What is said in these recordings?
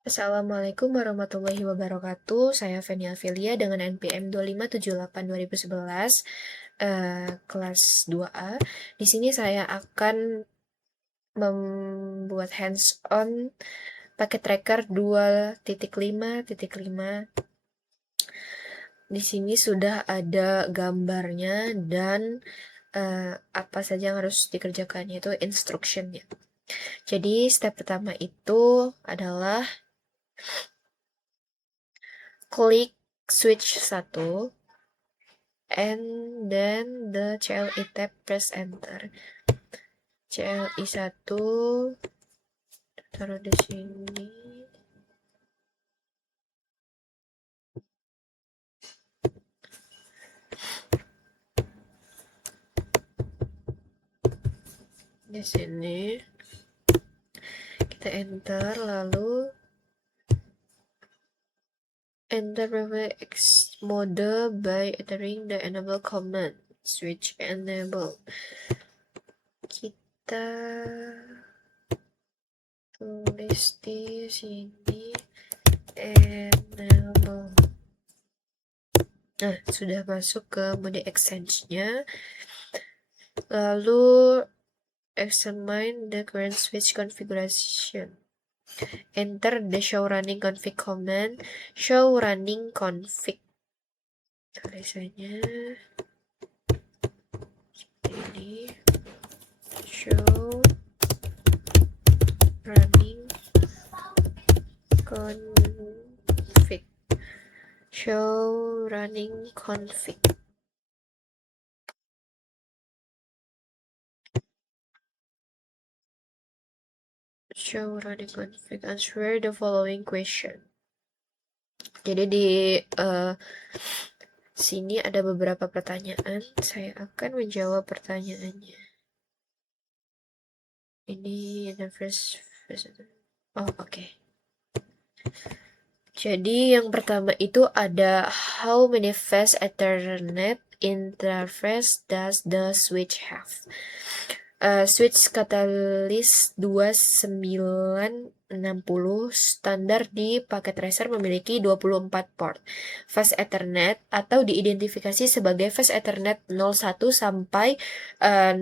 Assalamualaikum warahmatullahi wabarakatuh. Saya Feni Afilia dengan NPM 2578-2011, kelas 2A. Di sini saya akan membuat hands-on pakai tracker 2.5.5. Di sini sudah ada gambarnya dan apa saja yang harus dikerjakan, yaitu instructionnya. Jadi step pertama itu adalah klik switch 1 and then the CLI tab, press enter. CLI 1 taruh di sini. Di sini kita enter, lalu enter PBX mode by entering the enable command. Switch enable. Kita tulis di sini enable. Nah, sudah masuk ke mode exchange-nya. Lalu examine the current switch configuration. Enter the show running config command. Show running config. Tulisannya seperti ini. Show running config. Show running config. Show running config. Answer the following question. Jadi di sini ada beberapa pertanyaan. Saya akan menjawab pertanyaannya. Ini interface. Oh, oke. Jadi yang pertama itu ada how many phase Ethernet interface does the switch have? Switch Catalyst 2960 standar di paket tracer memiliki 24 port phase Ethernet atau diidentifikasi sebagai phase Ethernet 01 sampai 024.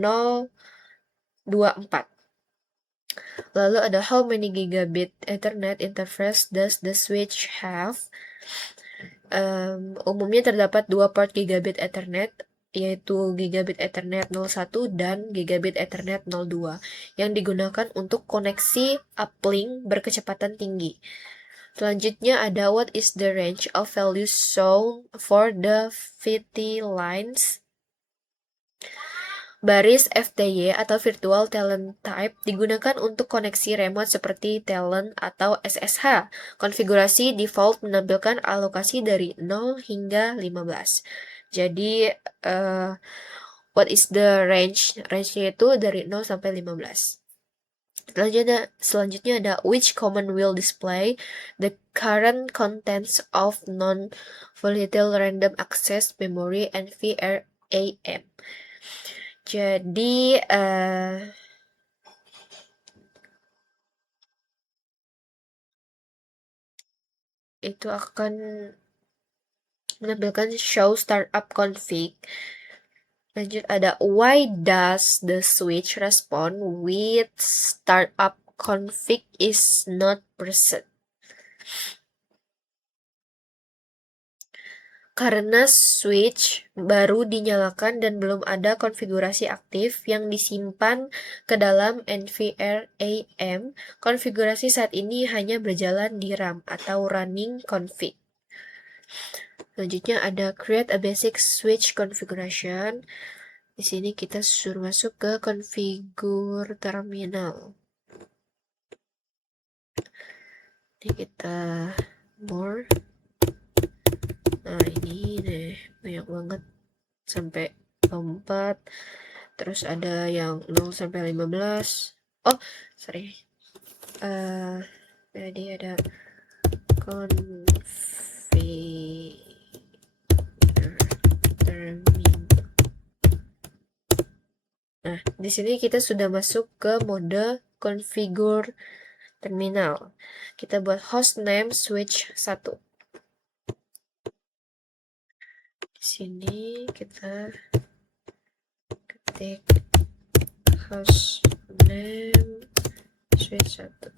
Lalu ada how many gigabit Ethernet interface does the switch have? Umumnya terdapat 2 port gigabit Ethernet, yaitu gigabit Ethernet 01 dan gigabit Ethernet 02 yang digunakan untuk koneksi uplink berkecepatan tinggi. Selanjutnya ada what is the range of values shown for the VT lines? Baris FTY atau Virtual Talent Type digunakan untuk koneksi remote seperti Talent atau SSH. Konfigurasi default menampilkan alokasi dari 0 hingga 15. Jadi, what is the range? Range-nya itu dari 0 sampai 15. Selanjutnya ada which command will display the current contents of non-volatile random access memory NVRAM. Jadi itu akan menampilkan show startup config. Lanjut ada why does the switch respond with startup config is not present? Karena switch baru dinyalakan dan belum ada konfigurasi aktif yang disimpan ke dalam NVRAM, konfigurasi saat ini hanya berjalan di RAM atau running config. Selanjutnya ada create a basic switch configuration. Di sini kita suruh masuk ke configure terminal. Ini kita more. Nah, ini deh banyak banget sampai 4. Terus ada yang 0 sampai 15. Oh, sorry. Jadi ada configure terminal. Nah, di sini kita sudah masuk ke mode configure terminal. Kita buat hostname switch 1. Di sini kita ketik hostname switch 1.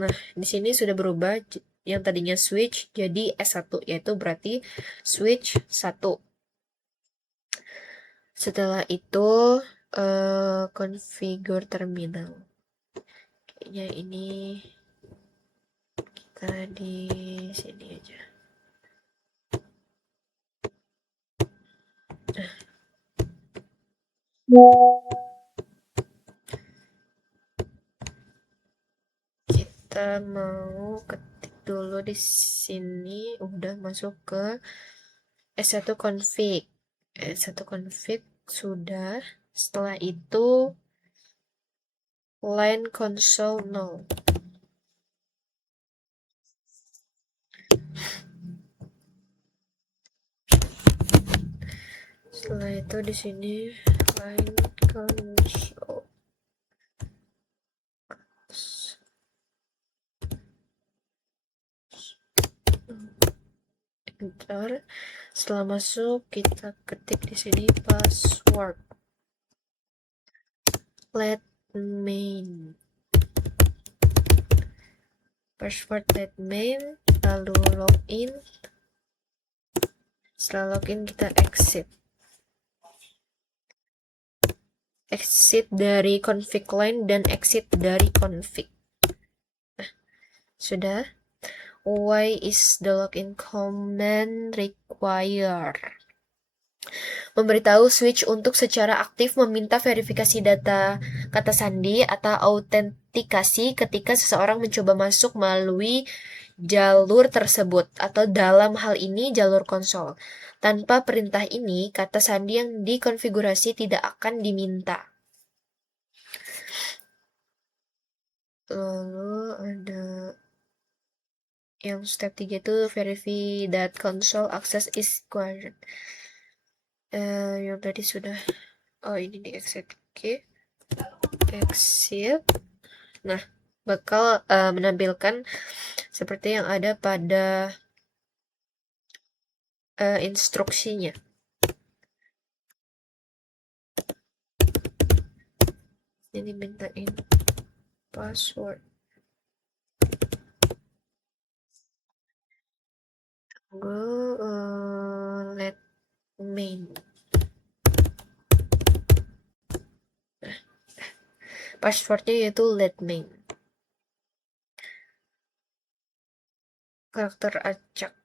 Nah, di sini sudah berubah yang tadinya switch jadi S1, yaitu berarti switch 1. Setelah itu configure terminal. Kayaknya ini kita di sini aja. Kita mau ketik dulu di sini, udah masuk ke S1 config. S1 config sudah. Setelah itu line console 0. Setelah itu di sini line console. Enter. Setelah masuk kita ketik di sini password. Let main. Password let main, lalu login. Setelah login kita exit. Exit dari config line dan exit dari config. Nah, sudah. Why is the login command required? Memberitahu switch untuk secara aktif meminta verifikasi data kata sandi atau autentikasi ketika seseorang mencoba masuk melalui jalur tersebut, atau dalam hal ini jalur konsol. Tanpa perintah ini, kata sandi yang dikonfigurasi tidak akan diminta. Lalu ada yang step 3 itu verify that console access is required. Yang tadi sudah, ini di exit. Oke. Exit. Nah, bakal menampilkan seperti yang ada pada instruksinya. Ini mintain password. Let main. Passwordnya yaitu let main. Karakter acak.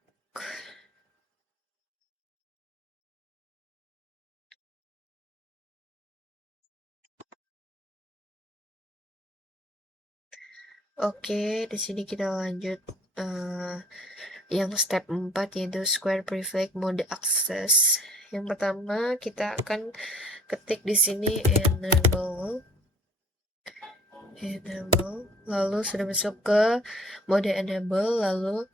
Oke, di sini kita lanjut yang step 4 yaitu square prefix mode access. Yang pertama kita akan ketik di sini enable, lalu sudah masuk ke mode enable, lalu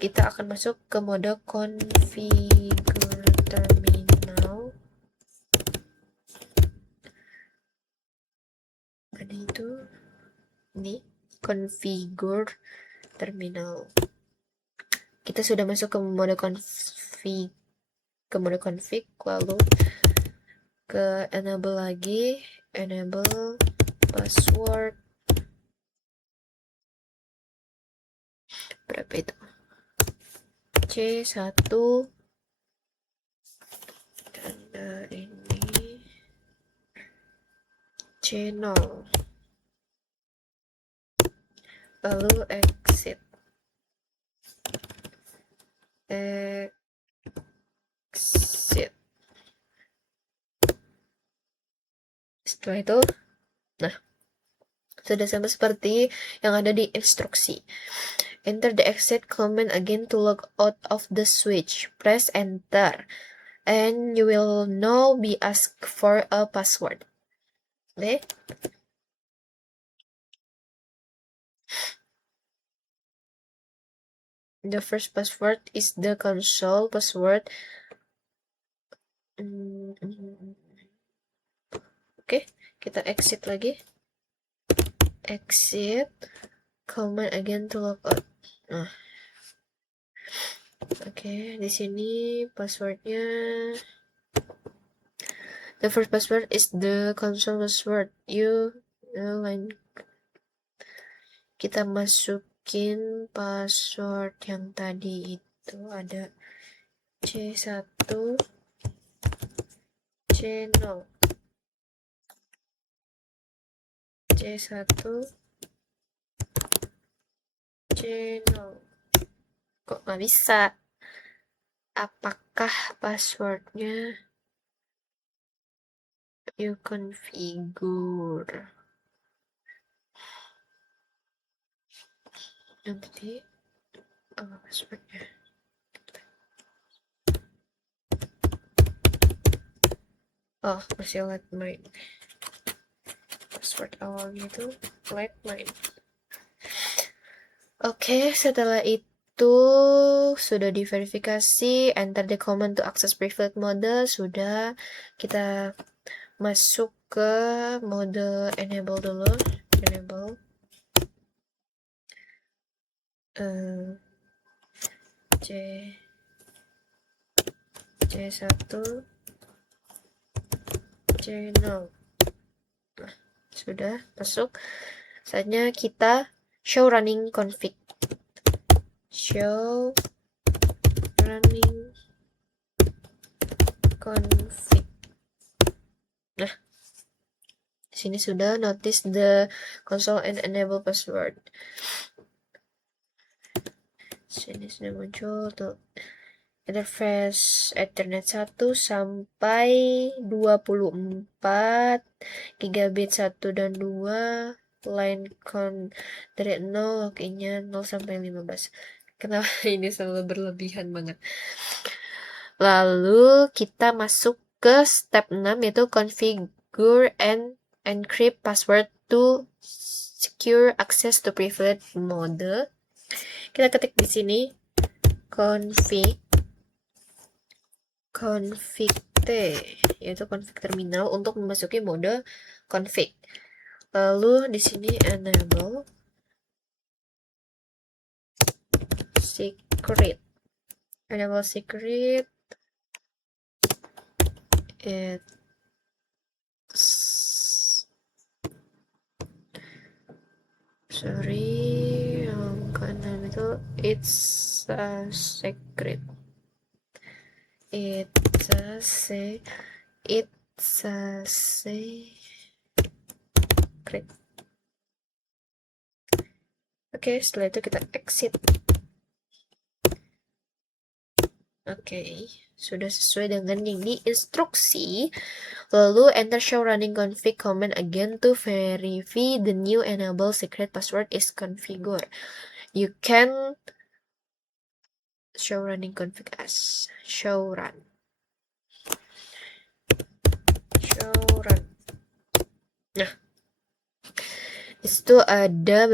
kita akan masuk ke mode configure terminal. Ada itu ini configure terminal. Kita sudah masuk ke mode config, lalu ke enable lagi, enable password berapa itu, C1, dan ini C0, lalu exit. Setelah itu, nah, sudah sama seperti yang ada di instruksi. Enter the exit command again to log out of the switch. Press enter and you will now be asked for a password. Okay? The first password is the console password. Oke, kita exit lagi. exit, command again to logout. Nah, oke, di sini passwordnya. The first password is the console password. Line. Kita masukin password yang tadi itu ada C1 C0 C1 C0. Kok nggak bisa? Apakah passwordnya you configure? Yang tadi apa passwordnya? Oh, masih let mine. Password awalnya itu let mine. Oke, setelah itu sudah diverifikasi, enter the command to access privilege mode, sudah. Kita masuk ke mode enable dulu, enable. C1 C0. Nah, sudah masuk. Saatnya kita show running config. Show running config. Nah, di sini sudah notice the console and enable password. Sini sudah muncul tuh interface Ethernet 1 sampai 24 gigabit 1 dan 2, line con dari 0, loginnya 0 sampai 15. Kenapa ini selalu berlebihan banget? Lalu kita masuk ke step 6, yaitu configure and encrypt password to secure access to privilege mode. Kita ketik di sini config T, yaitu config terminal untuk memasuki mode config. Lalu di sini enable secret. Enable secret. Yang kanan itu it's a secret. It's a secret. Oke, setelah itu kita exit. Oke, sudah sesuai dengan yang diinstruksi. Lalu enter show running config command again to verify the new enable secret password is configured. You can show running config as show run. Nah, disitu ada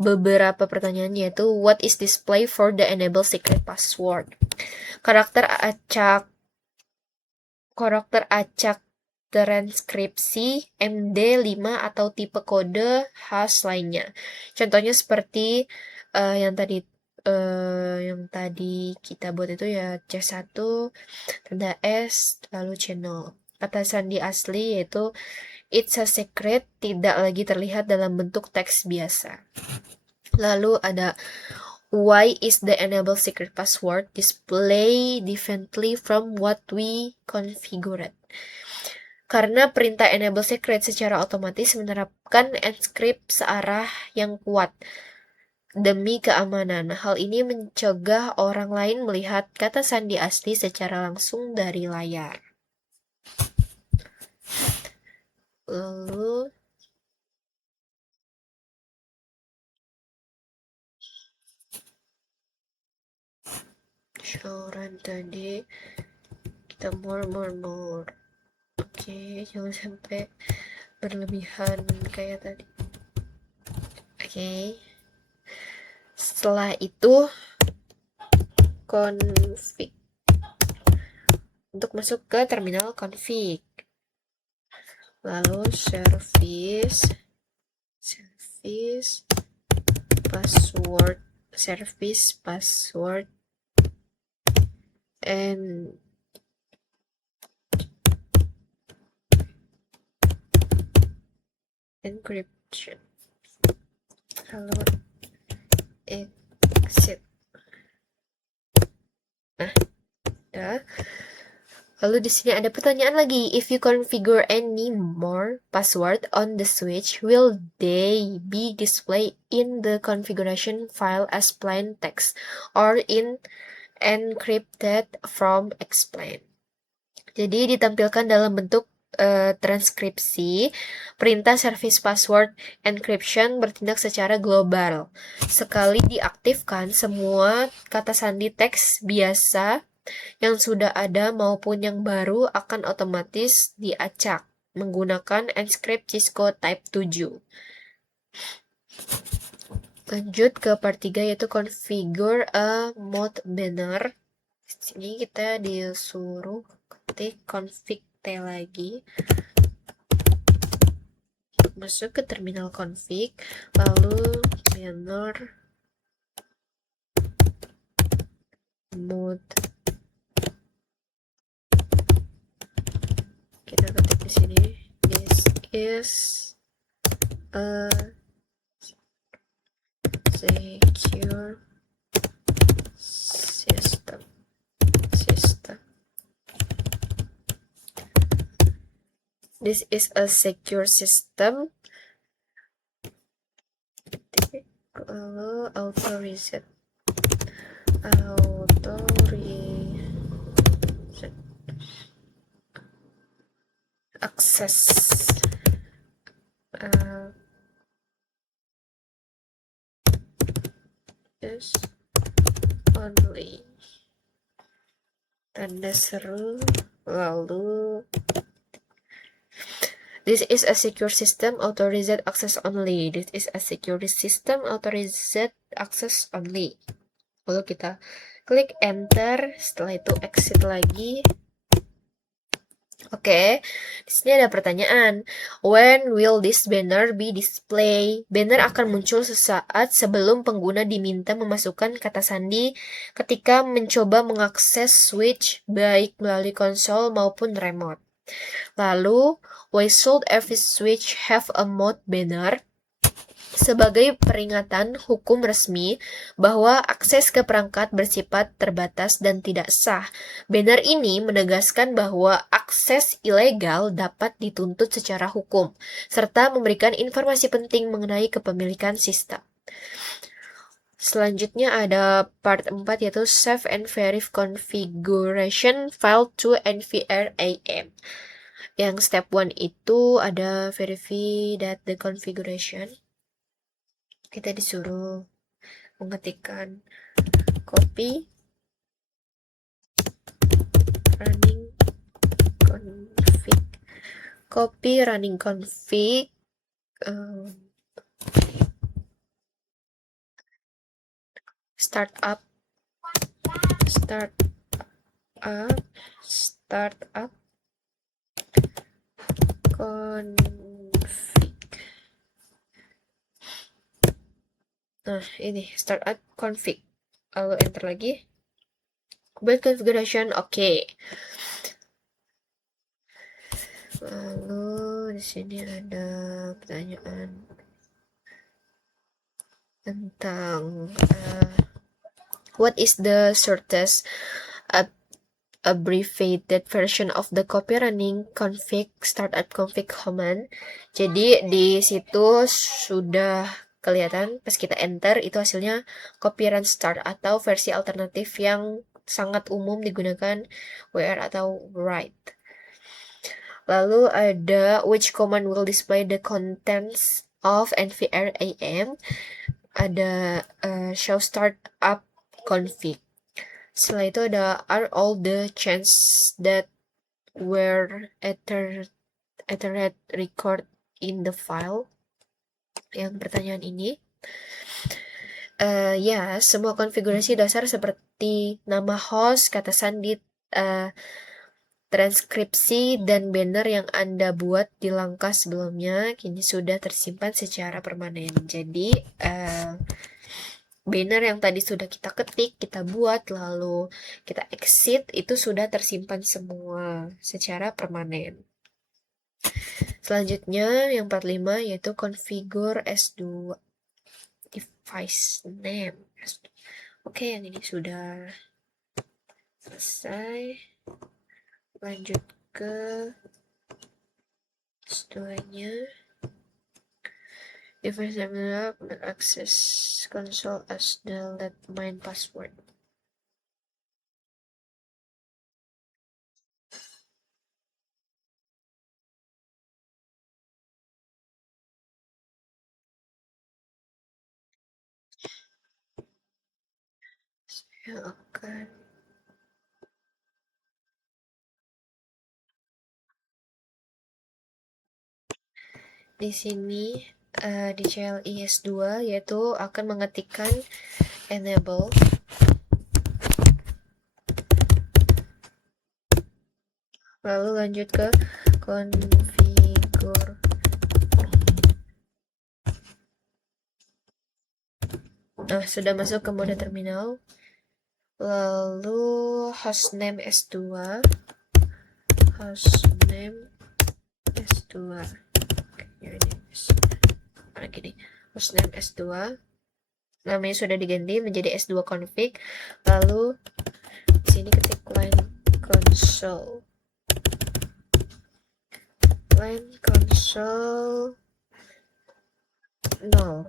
beberapa pertanyaan, yaitu what is display for the enable secret password. Karakter acak transkripsi MD5 atau tipe kode khas lainnya. Contohnya seperti yang tadi kita buat itu ya C1, tanda S, lalu channel. Kata sandi asli yaitu it's a secret tidak lagi terlihat dalam bentuk teks biasa. Lalu ada why is the enable secret password display differently from what we configured? Karena perintah enable secret secara otomatis menerapkan encrypt searah yang kuat demi keamanan. Hal ini mencegah orang lain melihat kata sandi asli secara langsung dari layar. Lalu show run tadi kita more. Oke, jangan sampai berlebihan kayak tadi. Oke. Setelah itu config. Untuk masuk ke terminal config. Lalu service service password and encryption. Halo, exit. Nah, udah. Lalu di sini ada pertanyaan lagi. If you configure any more password on the switch, will they be displayed in the configuration file as plain text or in encrypted from explain? Jadi ditampilkan dalam bentuk transkripsi. Perintah service password encryption bertindak secara global. Sekali diaktifkan, semua kata sandi teks biasa yang sudah ada maupun yang baru akan otomatis diacak menggunakan Encrypt Cisco Type 7. Lanjut ke part 3 yaitu configure a mode banner. Di sini kita disuruh ketik config T lagi. Masuk ke terminal config, lalu banner mode. Kita ketik di sini. This is a secure system. This is a secure system. Lalu auto reset. Access. Yes. Only. Tanda seru. Lalu this is a secure system, auto reset access only. This is a secure system, auto reset access only. Lalu kita klik enter, setelah itu exit lagi. Oke, di sini ada pertanyaan. When will this banner be displayed? Banner akan muncul sesaat sebelum pengguna diminta memasukkan kata sandi ketika mencoba mengakses switch baik melalui konsol maupun remote. Lalu, why should every switch have a mode banner? Sebagai peringatan hukum resmi bahwa akses ke perangkat bersifat terbatas dan tidak sah, banner ini menegaskan bahwa akses ilegal dapat dituntut secara hukum, serta memberikan informasi penting mengenai kepemilikan sistem. Selanjutnya ada part 4 yaitu Save and Verify Configuration File to NVRAM. Yang step 1 itu ada verify that the configuration. Kita disuruh mengetikkan copy running config startup config. Nah, ini startup config. Lalu enter lagi. Build configuration, oke. Lalu di sini ada pertanyaan tentang what is the shortest abbreviated version of the copy running config startup config command. Jadi di situ sudah kelihatan pas kita enter itu hasilnya copy run start atau versi alternatif yang sangat umum digunakan WR atau write. Lalu ada which command will display the contents of NVRAM. Ada show startup config. Setelah itu ada are all the changes that were Ethernet record in the file. Yang pertanyaan ini. Ya, semua konfigurasi dasar seperti nama host, kata sandi, Transkripsi dan banner yang Anda buat di langkah sebelumnya kini sudah tersimpan secara permanen. Jadi, banner yang tadi sudah kita ketik, kita buat, lalu kita exit, itu sudah tersimpan semua secara permanen. Selanjutnya, yang 45 yaitu configure S2 device name. Oke, yang ini sudah selesai. Lanjut ke S2-nya. Device name access console as the let main password. Saya akan di sini di CLI S2 yaitu akan mengetikkan enable lalu lanjut ke configure. Nah, sudah masuk ke mode terminal. Lalu hostname S2 Oke, ya ini gini. Hostname S2 namanya sudah diganti menjadi S2 config. Lalu di sini ketik line console line console 0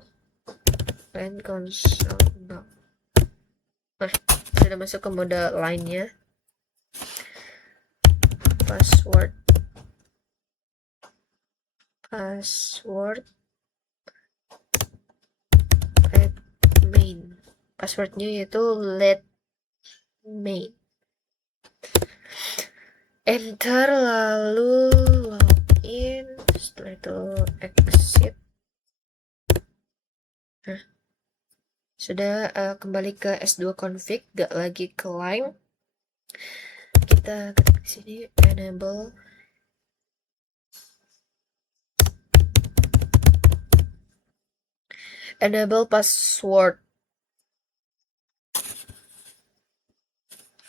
line console 0. Nah, sudah masuk ke mode line-nya. Password let main. Passwordnya yaitu let main. Enter lalu login, setelah itu exit. Nah, sudah kembali ke S2 config, gak lagi ke line. Kita ketik di sini enable password.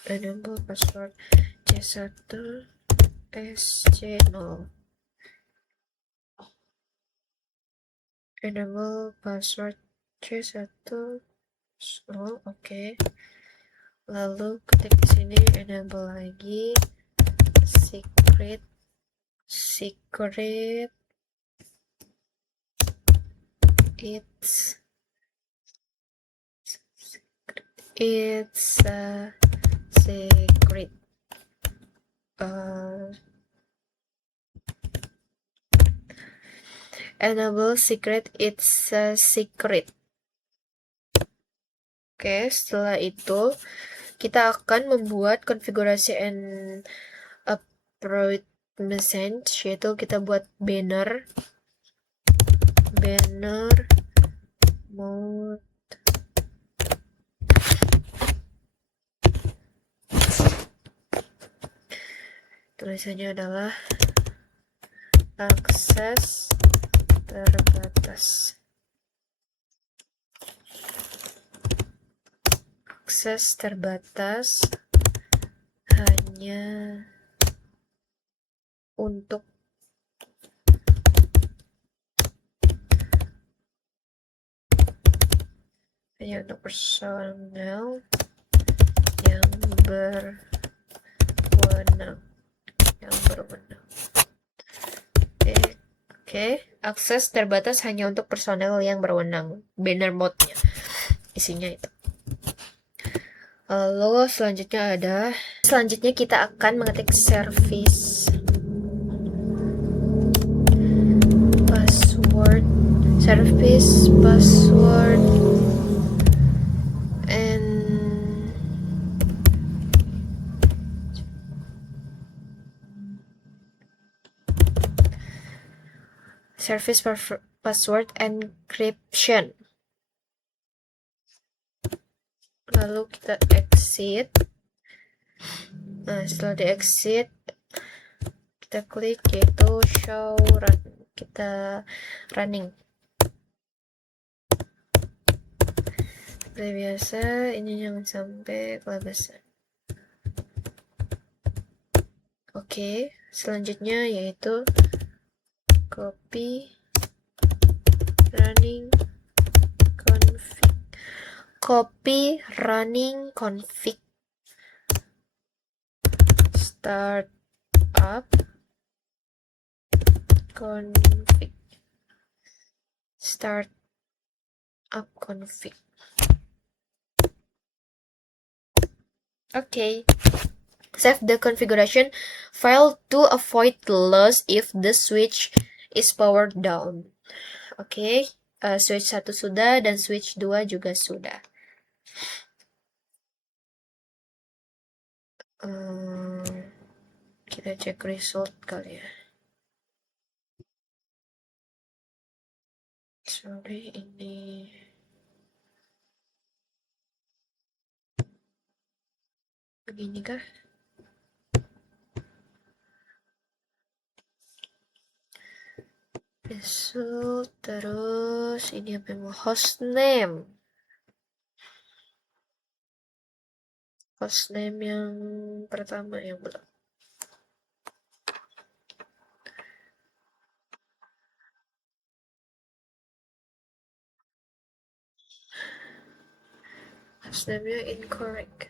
Enable password C1 SC0. Enable password C1 oke. Lalu ketik di sini enable lagi secret it's a secret. Enable secret, it's a secret. Oke, setelah itu kita akan membuat konfigurasi and upload message, yaitu kita buat banner mode tulisannya adalah akses terbatas hanya untuk personel yang berwenang. Oke, akses terbatas hanya untuk personel yang berwenang. Banner mode-nya isinya itu. Lalu selanjutnya kita akan mengetik service password and service password encryption. Lalu kita exit. Nah, setelah di exit kita klik yaitu show run, kita running. Seperti biasa, ini jangan sampai kelabasan. Oke, selanjutnya yaitu copy running config. Copy running config. Start up config. Start up config. Okay. Save the configuration file to avoid loss if the switch is powered down. Oke, switch 1 sudah dan switch 2 juga sudah. Kita cek result kali ya. Sorry, ini begini kah? Result, terus ini apa mau hostname. Hostname yang pertama yang belum. Hostname-nya incorrect.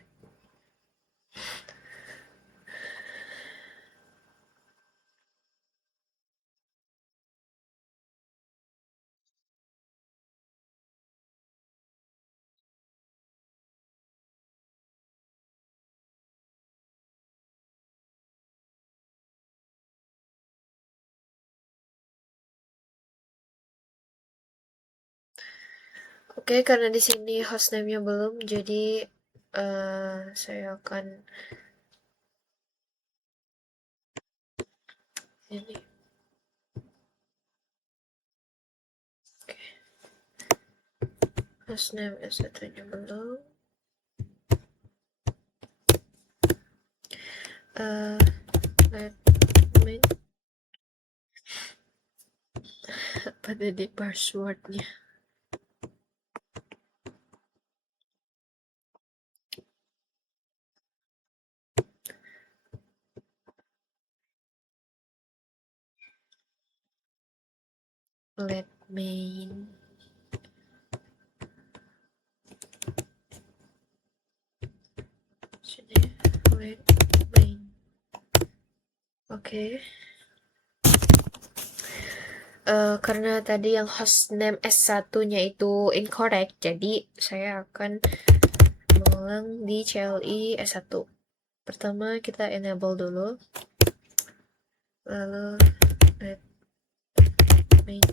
Oke, karena di sini hostname-nya belum, jadi saya akan ini. Oke. Hostname S1-nya belum. Let me apa tadi passwordnya? Let main sini let main. Oke. Karena tadi yang hostname S1-nya itu incorrect, jadi saya akan mengulang di CLI S1. Pertama kita enable dulu, lalu let main.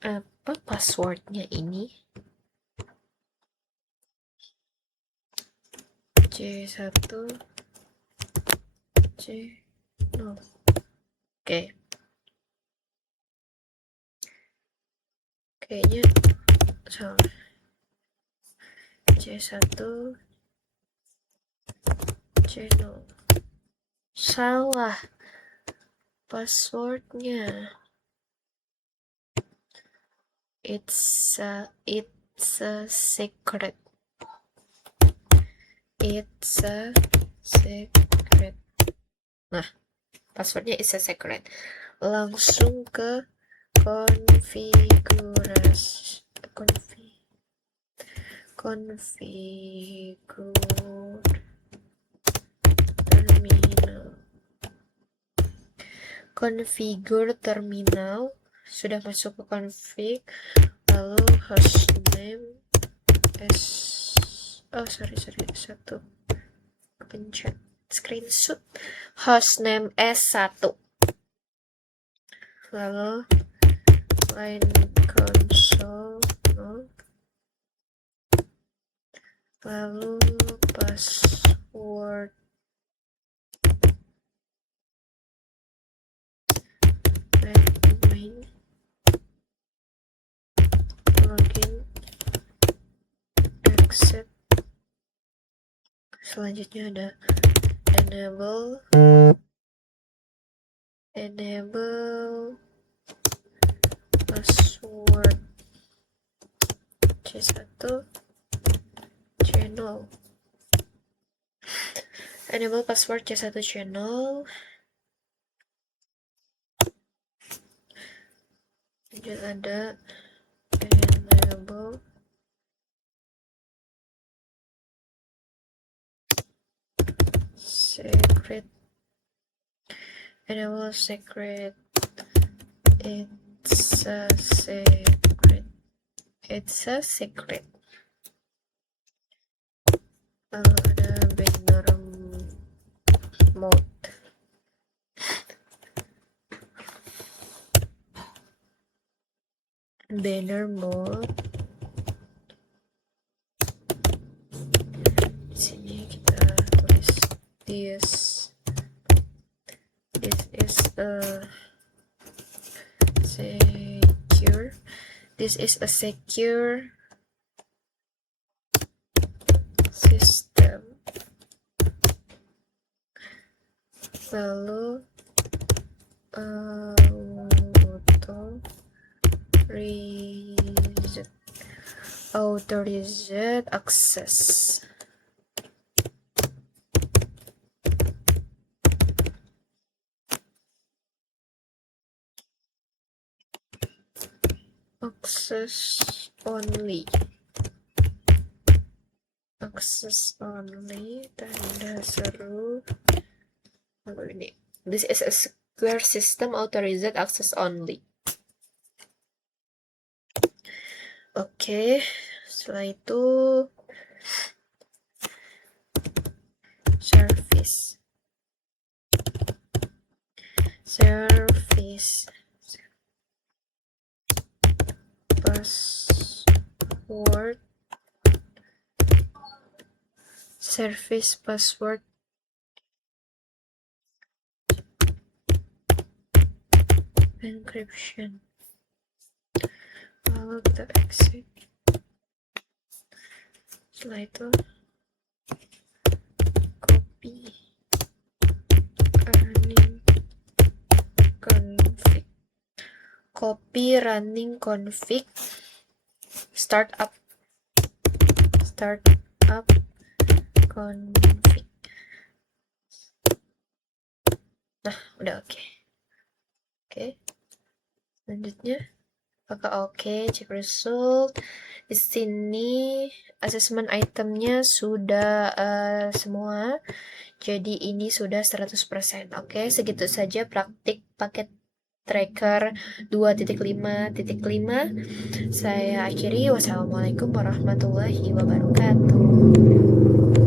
Apa passwordnya ini? C1 C0. Oke. Kayaknya salah. C1 C0. Salah passwordnya. It's a secret. It's a secret. Nah, passwordnya is a secret. Langsung ke konfigurasi. Konfigur terminal. Configure terminal. Sudah masuk ke config. Lalu hostname S1 pencet screenshot hostname S1, lalu line console lalu password main login selanjutnya ada enable password C1 channel. Enable password C1 channel. Lanjut ada enable secret. Enable secret. It's a secret. It's a secret. Lalu ada banner mode. Banner mode. Di sini kita tulis this is a secure. This is a secure system. Lalu auto reset access. Access only. Access only, tanda seru. Lalu ini. This is a secure system, auto reset access only. Oke, setelah itu service password encryption. Lalu kita exit. Setelah itu copy running config startup config. Nah, udah oke. Selanjutnya apakah oke, cek result. Di sini assessment itemnya sudah semua. Jadi ini sudah 100%. Oke, segitu saja praktik paket tracker 2.5.5. Saya akhiri. Wassalamualaikum warahmatullahi wabarakatuh.